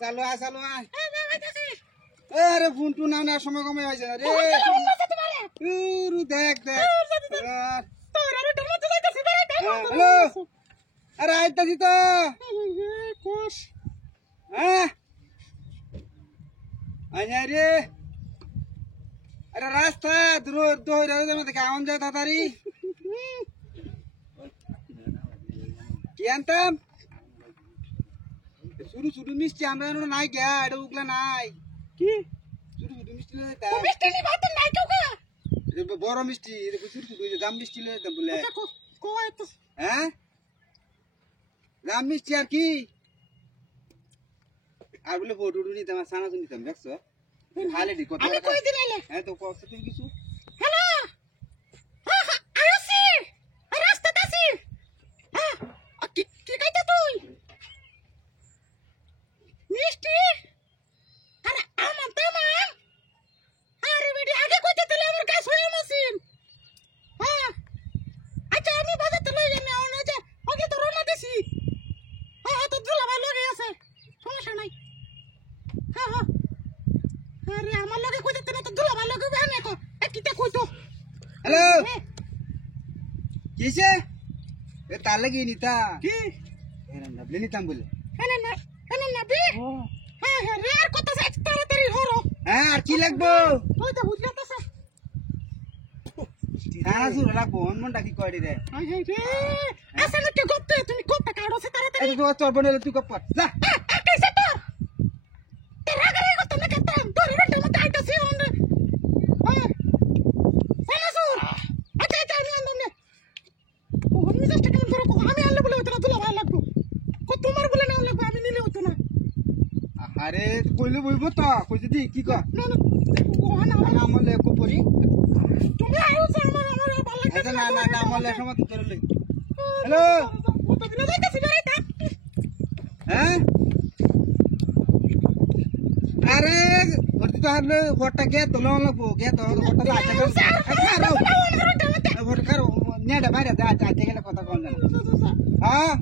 চালু আয় চালু আয় আরে ফোন টু না সময় কমে হয়েছে রে দেখ দেখ হ্যালো আরে আইতাছি তো হ্যাঁ আয় রে আরে রাস্তা দূর দৌড় দেখে আমন যায় তাড়াতাড়ি কি আনতাম শুরু শুরু মিষ্টি আমরা নাই গা এটা উগলা নাই কি শুরু শুরু মিষ্টি মিষ্টি নাই বড় মিষ্টি দাম মিষ্টি বলে হ্যাঁ দাম মিষ্টি আর কি আর বলে ফটো নিতে আমার সানা নিতাম দেখছো খালি কত হ্যাঁ তো কষ্ট তুমি কিছু হ্যালো আসি রাস্তাতে আছি কি কইতা তুই মিষ্টি আরে আমার তামা আরে বেডি আগে কইতে দিলে আমার গাছ হয়ে মাসিন হ্যাঁ আচ্ছা আমি বাজাতে লই যাই না ওনা যে ওকে তো রোনা দিছি হ্যাঁ তো দুলা ভাই লগে আছে সমস্যা নাই হ্যাঁ হ্যাঁ আরে আমার লগে কইতে না তো দুলা ভাই লগে আমি কো কিটা কইতো হ্যালো কিসে এ তার লাগি নিতা কি এরা নাবলে নিতাম বলে এনে নাবি হ্যাঁ হ্যাঁ রে আর কত সাইজ তাড়াতাড়ি হরো হ্যাঁ আর কি লাগবো ওই তো বুঝলাতেছে সারা সুর লাগবো মনটা কি কইরে রে আই হে রে আসলে কি করতে তুমি কোপটা কাড়ো সে তাড়াতাড়ি এই তো তোর বনেলে তুই কপ যা কইছে তো তেরা করে কত না কাতাম তোর বেটা মত আইতাছি ওনে হ্যাঁ সানা সুর আচ্ছা আচ্ছা আমি আনলে ও আমি জাস্ট কেন ধরো আমি আনলে বলে তোরা দুলা ভালো লাগবো কো তোমার বলে না লাগবে আমি নিলে হতো না আরে কইলে বইবো তো কইতে দি কি কর না না ও না আমলে কো পরি তুমি আইছো আমার ভালো লাগে এটা না না না আমলে সময় তোর লই হ্যালো ও তো দিনা যাইতাছি রে তা হ্যাঁ আরে ভর্তি তো হারলে ফটটা কে তো লন লাগবো কে তো ফটটা আচ্ছা কর ফট কর নেড়া বাইরে যা আচ্ছা গেলে কথা কোন জানা হ্যাঁ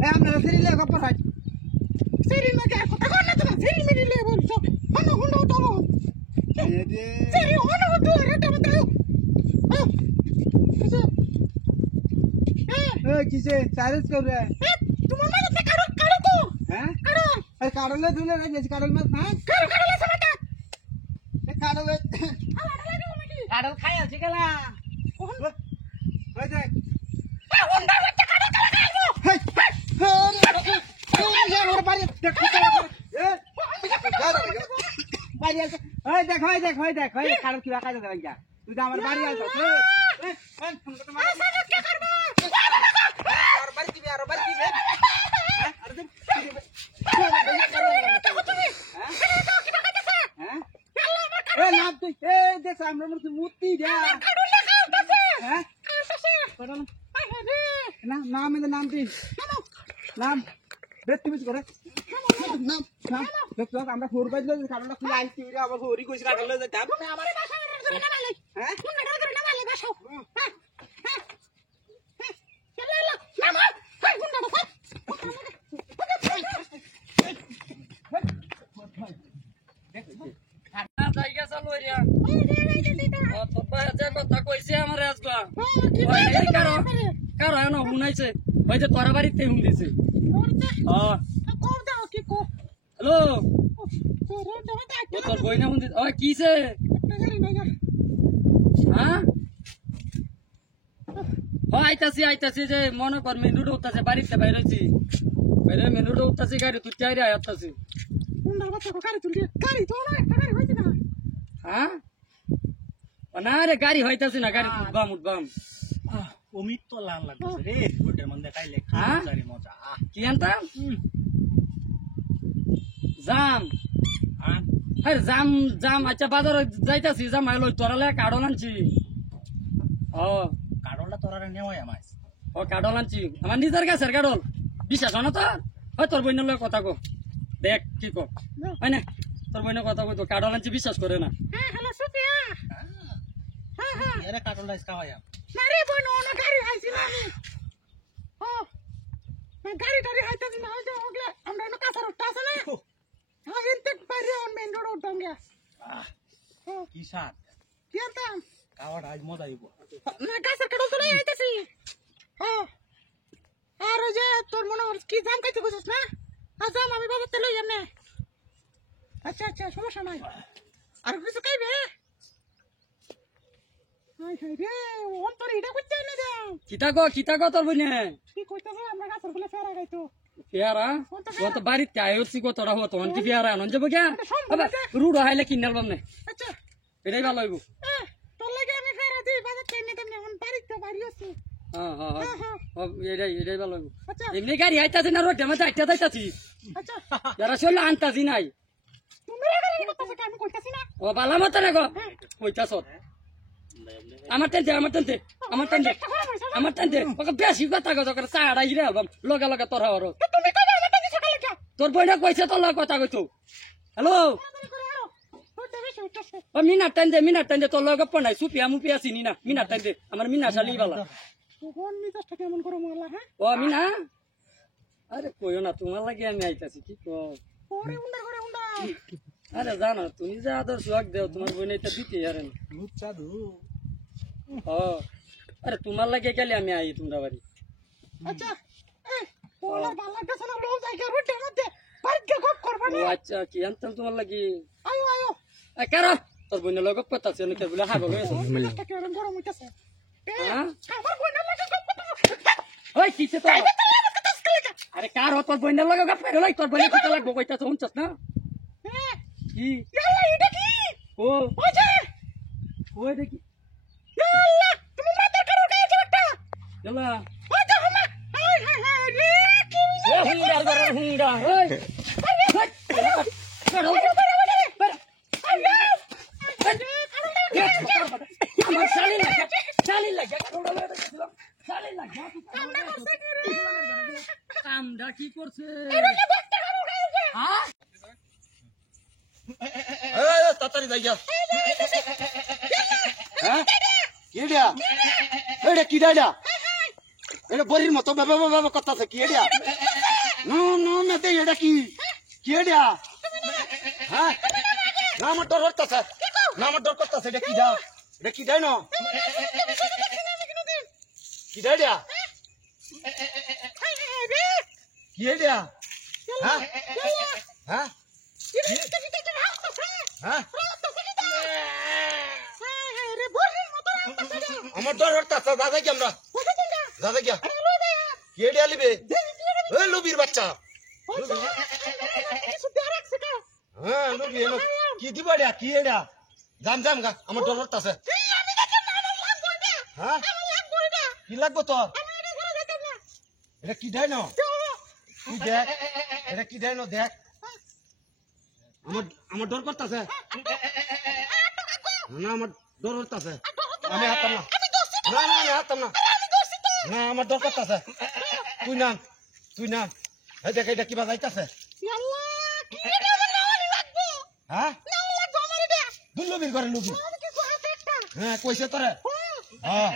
এ আমরা ফিরিলে কপ হাই সেরি না কার কথা কর না তুমি সেরি মিডিলে বলছো হনো হনো তো এ দে সেরি হনো তো রে তো দাও এ কিসে চার্জ কর রে তোমার মানে কাড়ো কাড়ো তো হ্যাঁ কাড়ো এ কাড়লে ধুলে রে বেশি কাড়ল মত না কাড়ো কাড়ো সমাটা এ কাড়লে কাড়ো খাই আছে গেলা ওই দেখ হন্ডা মত কাড়ো কাড়ো হেই ওর বাড়ি দেখ বাড়ি আছে ওই দেখ ওই দেখ ওই দেখ ওই কাড়ল কি কাজ দেখ যা তুই তো আমার বাড়ি আইছ এই ফোন করতে মার আসলে কি করব আর বাড়ি দিবি আর বাড়ি দিবি আরে দেখ এ নাম তুই এ দেখ আমরা মূর্তি দে হ্যাঁ না নাম এর নাম তুই নাম দেখ তুমি করে নাম নাম দেখ আমরা ফোর বাজ লই কারণটা খুলে আইছি রে আবার হরি কইছ কাটল লই যাইতাম আমারে বাসা করে না মালিক হ্যাঁ কোন না করে না মালিক বাসা হ্যাঁ চলে এলো নামা কই কোন না কই জায়গা চালু রিয়া তো বাজে কথা কইছে আমারে আজকা কারো এনো শুনাইছে ওই যে তোর বাড়িতে হুন দিছে হ্যালো তোর বই না হুন দিছে ওই কিছে হ্যাঁ আইতাছি আইতাছি যে মনে কর মেনুটা উঠতাছে বাড়িতে বাইরেছি বাইরে মেনুটা উঠতাছি গাড়ি তুই চাইরে আইতাছি হ্যাঁ না রে গাড়ি হইতাছে না গাড়ি উঠবাম উঠবাম অমিত তো লাল লাগছে রে গোটের মধ্যে খাইলে হ্যাঁ? খালি মজা কি আনতাম জাম হ্যাঁ আরে জাম জাম আচ্ছা বাজার যাইতাছি জাম আইলো তোরালে কাড়ল আনছি ও কাড়লটা তোরা নেওয়াই আমায় ও কাড়ল আনছি আমার নিজের গাছের কাড়ল বিশ্বাস হয় না তোর হয় তোর বইনের লগে কথা কো দেখ কি কো হয় না তোর বইনের কথা কই তো কাড়ল আনছি বিশ্বাস করে না হ্যাঁ হ্যালো সুফিয়া হ্যাঁ এরে কাড়লটা খাওয়াই মারে বোন ওনা গাড়ি আইছি না আমি ও গাড়ি টাড়ি আইতাছি না ওই যে ওগুলা আমরা না কাছার কি সাত কি আনতাম খাওয়াটা আজ মজা হইব না গাছের কাটল তো লই আইতাছি আর ওই যে তোর মনে হচ্ছে কি জাম খাইতে কইছিস না আজাম আমি বাজার থেকে লই এমনে আচ্ছা আচ্ছা সমস্যা নাই আর কিছু খাইবে হাই হাই রে অন্তর এটা কইতে না রে কিতা কো তোর বইনে কি কইতাছে আমরা গাছের বলে ফেরা গাইতো পেয়ারা ও তো বাড়িতে আয়োছি কতটা হতো অনকি পেয়ারা আনন যাবো গিয়া বাবা রুড হাইলে কিনাল বামনে আচ্ছা এটাই ভালো হইব তোর লাগে আমি ফেরা দিই বাজার থেকে নিতাম না এখন বাড়িতে বাড়ি আছি হ্যাঁ হ্যাঁ হ্যাঁ এটাই ভালো হইব আচ্ছা এমনি গাড়ি আইতাছি না রোডে মধ্যে আইতা যাইতাছি আচ্ছা যারা চলে আনতাছি নাই তুমি রাগারাগি করতেছ কি আমি কইতাছি না ও বালা মতো না গো কইতাছ আমার টানতে ওকে বেশি কথা কত করে চাড়া হিরে আলবাম লগে লগে তোর হওয়ার তুমি কবে আমার টাকা সকালে যা তোর বইটা কইছে তোর লগে কথা কইতো হ্যালো ও মিনার টান দে তোর লগে পনাই সুপিয়া মুপিয়া চিনি না মিনার টান দে আমার মিনা শালি বালা কোন মিজাজটা কেমন করে মারলা হ্যাঁ ও মিনা আরে কইও না তোমার লাগে আমি আইতাছি কি কো ওরে উন্ডা আরে জানো তুমি যা আদর সোয়াগ দেও তোমার বইনে এটা দিতে আরে না লুচ্চা দু ও আরে তোমার লাগে গেলে আমি আই তোমরা বাড়ি আচ্ছা এই ওলা বালা গেছ না লোক জায়গা রুটে মধ্যে বাড়িতে গপ করবা ও না আচ্ছা কি আনতাম তোমার লাগি আয়ো কারো তোর বইনে লগে কথা আছে নাকি বলে হাগো গেছে মিজাজটা কেমন গরম হইতাছে হ্যাঁ আমার বইনা লাগে গপ ওই কিছে তো আরে কার তোর বইনের লগে গপ করে লাই তোর বইনে কথা লাগবো কইতাছ শুনছস না কি ইয়াল্লা এটা কি ও ওজে ওই দেখি ইয়াল্লা তুমি মাথা করো গাইছ একটা চলা ওজে হামা হাই হাই হাই রে কি ও হুঙ্গা ওই আমার শালি লাগে কামটা কি করছে তাড়াতাড়ি যাই গা হ্যাঁ কিডিয়া এটা কিডাডা এটা বলির মতো বাবা বাবা কথা আছে কিডিয়া নো নো মেতে এটা কি কিডিয়া হ্যাঁ না আমার ডর হচ্ছে না আমার ডর করতেছে এটা কিডা না কিডাডা কিডিয়া হ্যাঁ হ্যাঁ হ্যাঁ আমার ডর হচ্ছে দাদা কি আমরা দাদা কি কিডিয়া লিবে ওই লবির বাচ্চা হ্যাঁ লবি কি দিবাড়িয়া কি এটা জাম গা আমার ডর হচ্ছে হ্যাঁ কি লাগবো তোর এটা কি দেয় না তুই দেখ এটা কি দেয় না দেখ আমার ডর করতেছে না আমার ডর করতেছে আমি হাতাম না আমি হাতাম না না আমার ডর করতেছে তুই নাম এই দেখ এটা কিবা যাইতেছে হ্যাঁ লুবির করে লুবি হ্যাঁ কইছে তোরে হ্যাঁ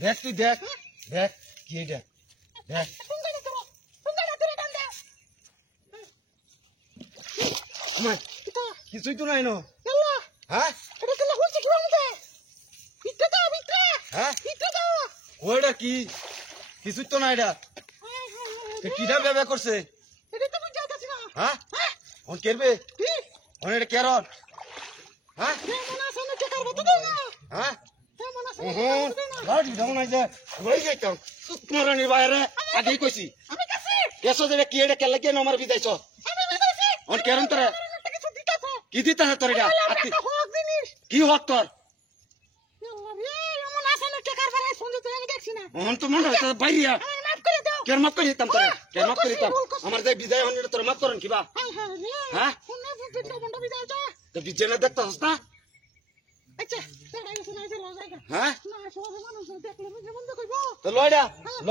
দেখ তুই দেখ কি দেখ দেখ কিছুই তো নাই হ্যাঁ হ্যাঁ ওইটা কি কিছুই তো নাই কিটা ব্যবহার করছে হ্যাঁ অন কেরবে অন এটা কেরন হ্যাঁ হ্যাঁ গাড়ি যাও নাই যে রই যাইতাম সুতমারানির বাইরে আগেই কইছি এসো যে কি এটা কেলে কেন আমার বিদাইছ অন কেরন তোরে কি দিতে হয় তোর এটা কি হক তোর অন তো মনে হয় বাইরিয়া কেন মাফ করে দিতাম তোরে কেন মাফ করে দিতাম আমার যে বিদায় হন তোর মাফ করেন কিবা হ্যাঁ তো বিজয় না দেখতাস না হ্যাঁ তো লয়ডা ল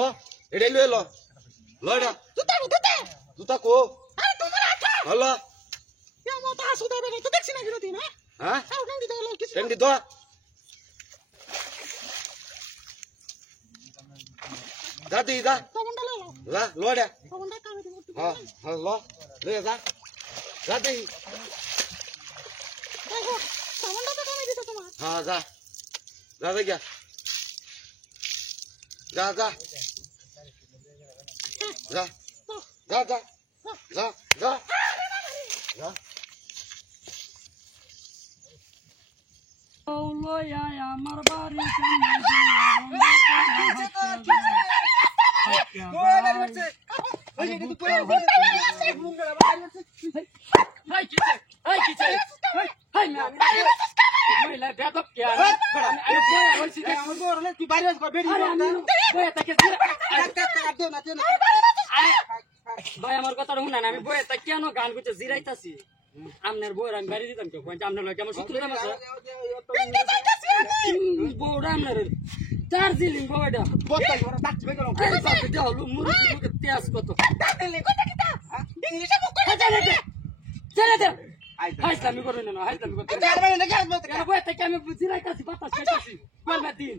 এটাই লয়ে লয়ডা জুতা কো হলো হ্যাঁ টেন্ডি তো দাদি দা লা লয়ডা হ্যাঁ ল লয়ে যা দাদি সামানটা তো কমে দিছো তোমার। হ্যাঁ যা যা যা যা যা যা যা যা যা যা যা আমার বাড়ি ভাই আমার কথাটা শুনেন আমি বইয়ে তা কেন গান করতে জিরাইতাছি আপনার বউয়ের আমি বাড়ি দিতাম কেউ আপনার লোক আমার সূত্র দাম আছে বউটা আপনার দার্জিলিং বউটা তেজ কত হাইসলামি করুন না হাইসলামি করতে বইয়ে থেকে আমি জিরাইতাছি বাতাস খাইতাছি কয়লা দিন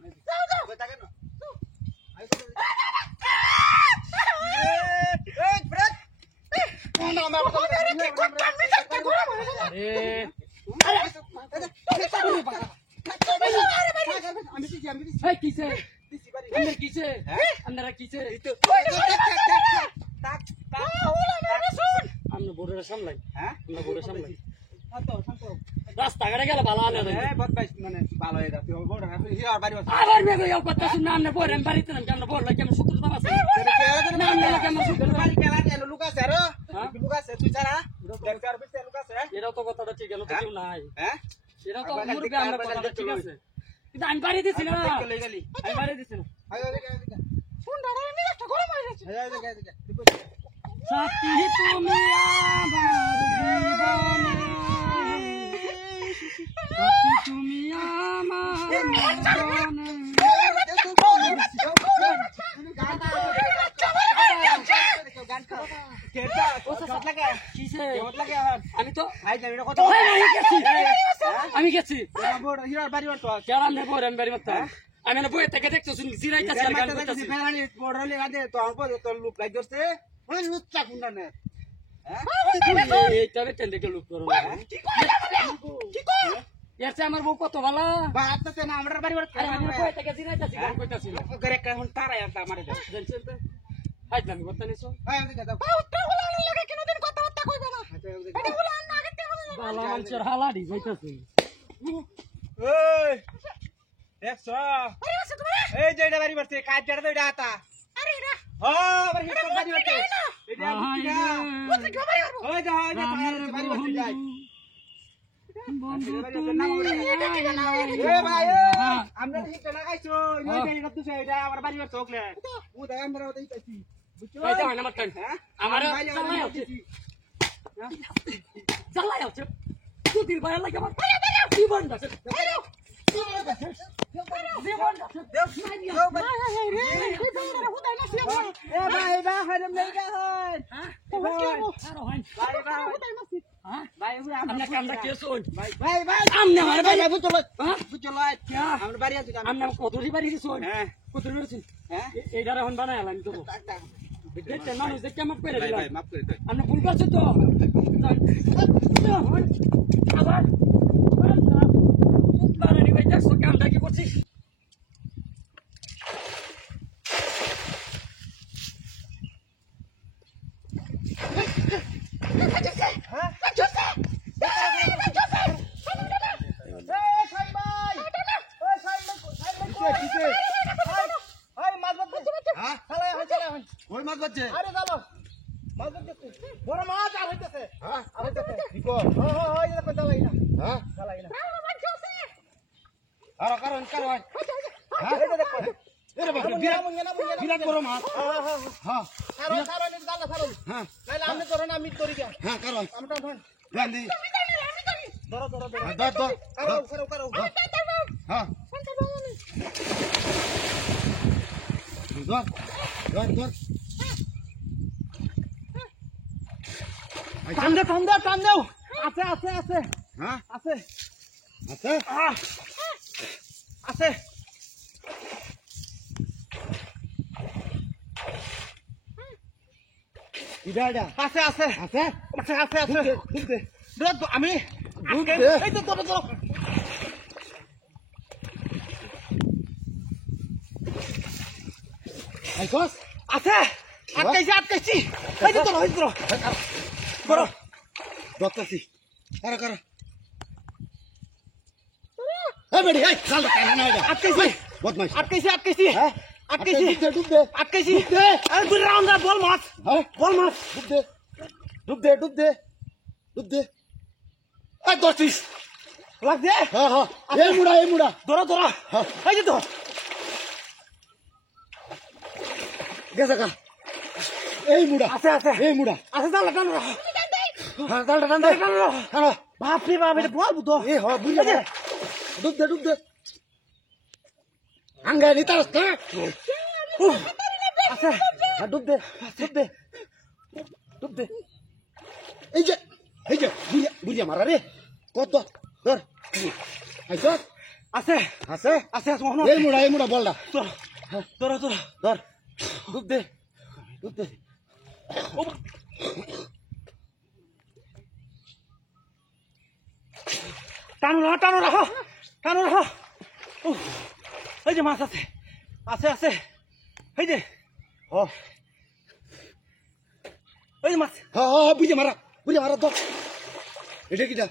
রাস্তাঘাটে গেলে ভালো আনে আবার মেঘ কথা শুনে আমরা বই আমি বাড়িতে নাম কেমন বললো কেমন সূত্র দাম আছে এটাও তো কথাটা ঠিক আছে কেউ নাই এটাও তো মুরগি আমরা কথাটা ঠিক আছে কিন্তু আমি বাড়ি দিছি না আমি বাড়ি দিছি না সাথী তুমি আমার জীবনে সাথী তুমি আমার আমি গেছি আমি বই থেকে দেখছো জিরাইতাছি গান করতেছি আমার বউ কত ভালো জিরাইতাছি গান করতেছি আমি করতে নিছো ভালো মানুষের হালাড়ি যাইতেছে এই যে এটা বাড়ি বাড়ছে কাজ জায়গা তো এটা আতা মানুষ কেমন করে আমরা ভুল করছো তো আবার কামটা কি করছিস বড় মাছ আর হইতেছে বিরাট বড় মাছ আমি করি টান দেও আছে আছে আছে আছে আছে আছে আছে আছে আছে আছে আছে আছে আমি ডুব আটকে, দে এই তো তোরা তো আইছস আছে আটকাইছি এই তো তোরা বড় ধরতেছি কারা কারা এই বেড়ি এই চাল কানা না এটা আটকাইছি বদমাইশ আটকাইছি হ্যাঁ আটকাইছি ডুব দে আটকাইছি ডুব দে এই দুই রাউন্ড বল মাছ হ্যাঁ বল মাছ ডুব দে ডুব দে ডুব দে ডুব দে এই ধরছিস লাগ দে হ্যাঁ হ্যাঁ এই মুড়া ধরা হ্যাঁ। এই যে তো গেছে কা এই মুড়া আছে এই মুড়া আছে দাও লাগানো হ্যাঁ ডালটা ডান্ডা হ্যাঁ বাপ রে বাপ এটা বল বুতো এই হয় বুঝা দে ডুব দে আঙ্গা নি তার আছে ডুব দে ডুব দে এই যে বুঝিয়া মারা রে কত ধর আইছস আছে আছে আছে মহন এই মুড়া বলডা ধর ধর ডুব দে টানো রাখো এই যে মাছ আছে এই যে হ এই যে মাছ হ বুঝিয়া মারা ধর এটা কিটা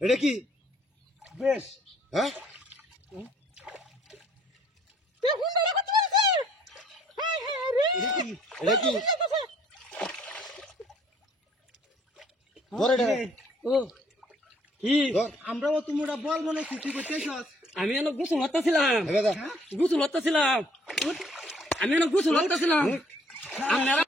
এটা কি বেশ হ্যাঁ এটা কি ধর এটা ও কি ধর আমরাও তোমরা বল মনে তুই করতেছস আমি এনে গোসল হত্তাছিলাম এবার আমি এনে গোসল হত্তাছিলাম আপনারা